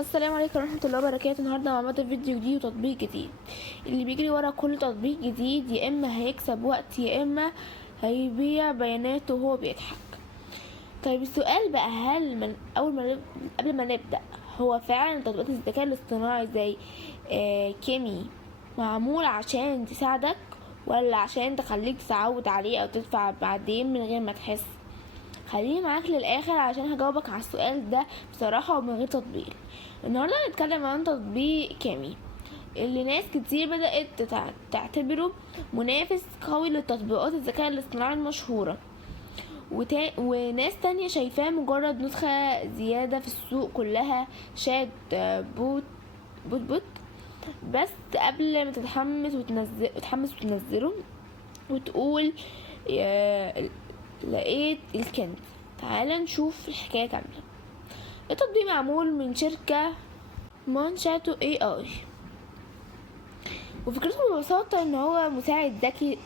السلام عليكم ورحمة الله وبركاته. النهاردة مع مادة فيديو جديد وتطبيق جديد. اللي بيجري ورا كل تطبيق جديد يا إما هيكسب وقت يا إما هيبيع بياناته وهو بيضحك. طيب السؤال بقى، هل من أول ما قبل ما نبدأ، هو فعلا تطبيقات الذكاء الاصطناعي زي كيمي معمول عشان تساعدك ولا عشان تخليك تتعود عليه أو تدفع بعدين من غير ما تحس؟ خليني معاك للاخر عشان هجاوبك على السؤال ده بصراحة ومن غير تطبيل. النهاردة هنتكلم عن تطبيق كامي اللي ناس كتير بدأت تعتبره منافس قوي لتطبيقات الذكاء الاصطناعي المشهورة، وناس تانية شايفاه مجرد نسخة زيادة في السوق كلها شات بوت. بس قبل ما تتحمس وتنزله وتقول لقيت الكنز، تعال نشوف الحكاية كاملة. التطبيق معمول من شركة مونشاتو AI، وفكرته ببساطة ان هو مساعد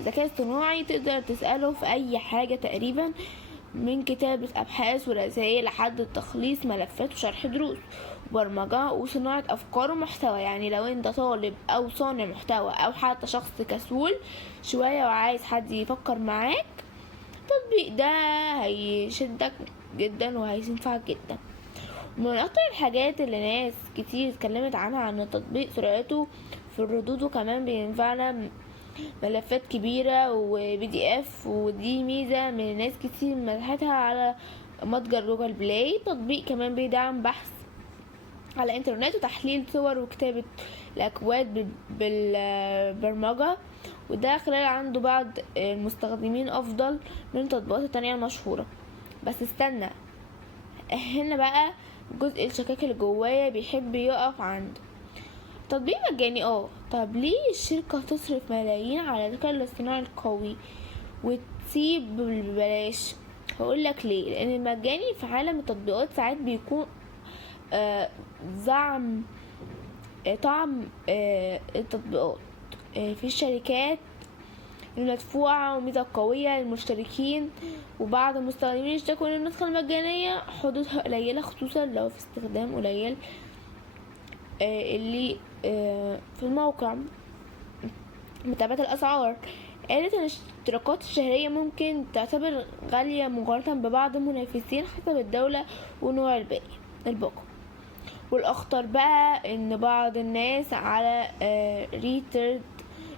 ذكاء اصطناعي تقدر تسأله في اي حاجة تقريبا، من كتابة ابحاث ورسائل لحد تخليص ملفات وشرح دروس وبرمجة وصناعة افكار ومحتوى. يعني لو انت طالب او صانع محتوى او حتى شخص كسول شوية وعايز حد يفكر معاك، التطبيق ده هيشدك جدا وهينفعك جدا. من اكتر الحاجات اللي ناس كتير اتكلمت عنها عن التطبيق سرعته في الردود، وكمان بينفعنا ملفات كبيرة وPDF، ودي ميزة من ناس كتير مدحتها على متجر جوجل بلاي. التطبيق كمان بيدعم بحث على الانترنت وتحليل صور وكتابة الاكواد بالبرمجة، وده خلال عنده بعض المستخدمين افضل من التطبيقات التانية المشهورة. بس استنى هنا بقى، جزء الشكاك اللي جوايا بيحب يقف عنده. تطبيق مجاني طب ليه الشركة تصرف ملايين على الذكاء الاصطناعي القوي وتسيب ببلاش؟ هقولك ليه. لان المجاني في عالم التطبيقات ساعات بيكون زعم طعم التطبيقات في الشركات المدفوعة وميزة قوية للمشتركين، وبعض المستخدمين يشتكوا ان النسخة المجانية حدودها قليلة، خصوصا لو في استخدام قليل اللي في الموقع. متابعة الأسعار قالت ان الاشتراكات الشهرية ممكن تعتبر غالية مقارنة ببعض المنافسين حسب الدولة ونوع الباقة. والأخطر بقى ان بعض الناس على ريترد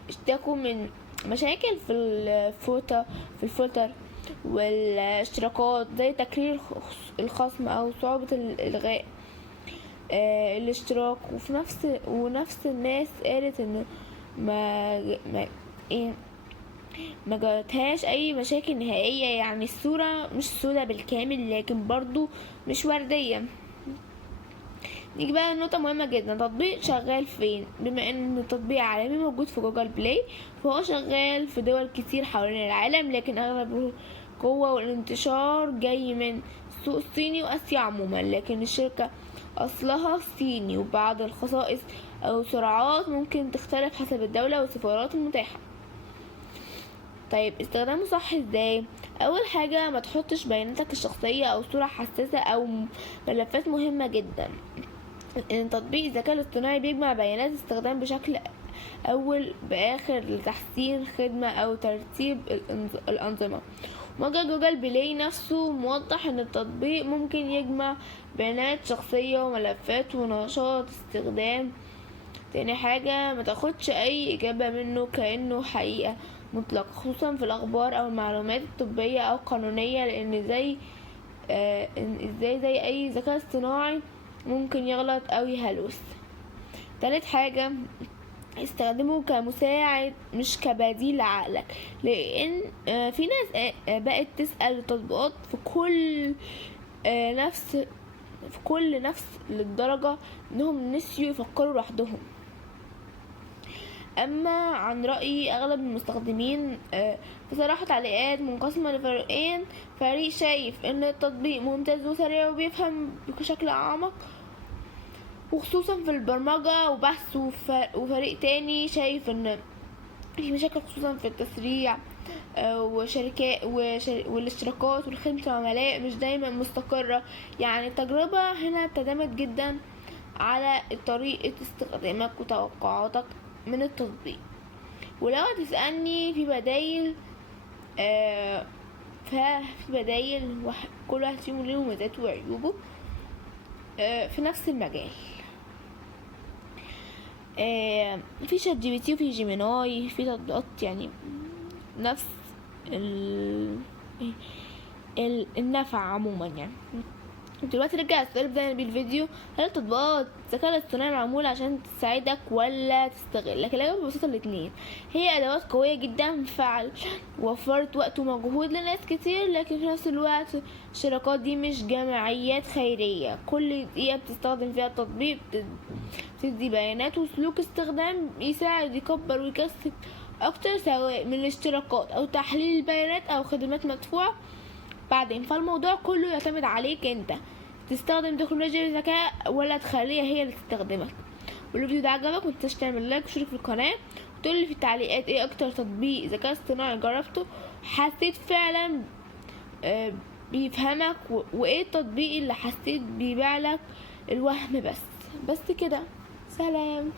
اشتكوا من مشاكل في الفلتر والاشتراكات، زي تكرير الخصم او صعوبة الغاء الاشتراك. ونفس الناس قالت ان ما جاتهاش اي مشاكل نهائية. يعني الصورة مش سودة بالكامل لكن برضو مش وردية. نيجي بقى لنقطة مهمة جدا، تطبيق شغال فين؟ بما ان التطبيق عالمي موجود في جوجل بلاي، فهو شغال في دول كتير حوالين العالم، لكن اغلب القوة والانتشار جاي من السوق الصيني واسيا عموما. لكن الشركة اصلها صيني، وبعض الخصائص او سرعات ممكن تختلف حسب الدولة والسفارات المتاحة. طيب استخدامه صح ازاي؟ اول حاجة، ما تحطش بياناتك الشخصية او صورة حساسة او ملفات مهمة جدا. ان تطبيق الذكاء الاصطناعي بيجمع بيانات استخدام بشكل اول باخر لتحسين خدمة او ترتيب الانظمة. موقع جوجل بلاي نفسه موضح ان التطبيق ممكن يجمع بيانات شخصية وملفات ونشاط استخدام. تاني حاجة، ما تاخدش اي اجابة منه كأنه حقيقة مطلقة، خصوصا في الاخبار او المعلومات الطبية او قانونية، لان زي اي ذكاء اصطناعي ممكن يغلط او يهلوس. تالت حاجة، استخدمه كمساعد مش كبديل لعقلك، لان في ناس بقت تسأل التطبيقات في كل نفس للدرجة انهم نسيوا يفكروا لوحدهم. اما عن رأيي اغلب المستخدمين بصراحة تعليقات منقسمة لفريقين. فريق شايف ان التطبيق ممتاز وسريع وبيفهم بشكل اعمق وخصوصا في البرمجة وبحث، وفريق تاني شايف ان في مشاكل خصوصا في التسريع والاشتراكات وخدمة العملاء مش دايما مستقرة. يعني التجربة هنا ابتدمت جدا على طريقة استخدامك وتوقعاتك من التطبيق. ولو هتسألني في بدايل، ففي بدايل كل واحد فيهم له مميزاته وعيوبه في نفس المجال. في شات جي بي تي وفي جيميناي، في تطبيقات يعني نفس النفع عموما يعني. دلوقتي نرجع السؤال بدأنا بيه الفيديو: هل تطبيقات الذكاء الاصطناعي معمولة عشان تساعدك ولا تستغلك؟ الإجابة ببساطة الاتنين. هي أدوات قوية جدا فعلا، وفرت وقت ومجهود لناس كتير، لكن في نفس الوقت الشراكات دي مش جمعيات خيرية كل دقيقة بتستخدم فيها التطبيق بتدي بيانات وسلوك استخدام يساعد يكبر ويكسب أكتر، سواء من الاشتراكات أو تحليل البيانات أو خدمات مدفوعة بعدين. فالموضوع كله يعتمد عليك انت تستخدم تكنولوجيا الذكاء ولا تخليها هي اللي تستخدمك. ولو الفيديو ده عجبك متنساش تعمل لايك وشارك في القناه، وتقولي في التعليقات ايه اكتر تطبيق ذكاء اصطناعي جربته حسيت فعلا بيفهمك، وايه التطبيق اللي حسيت بيبيعلك الوهم بس كده. سلام.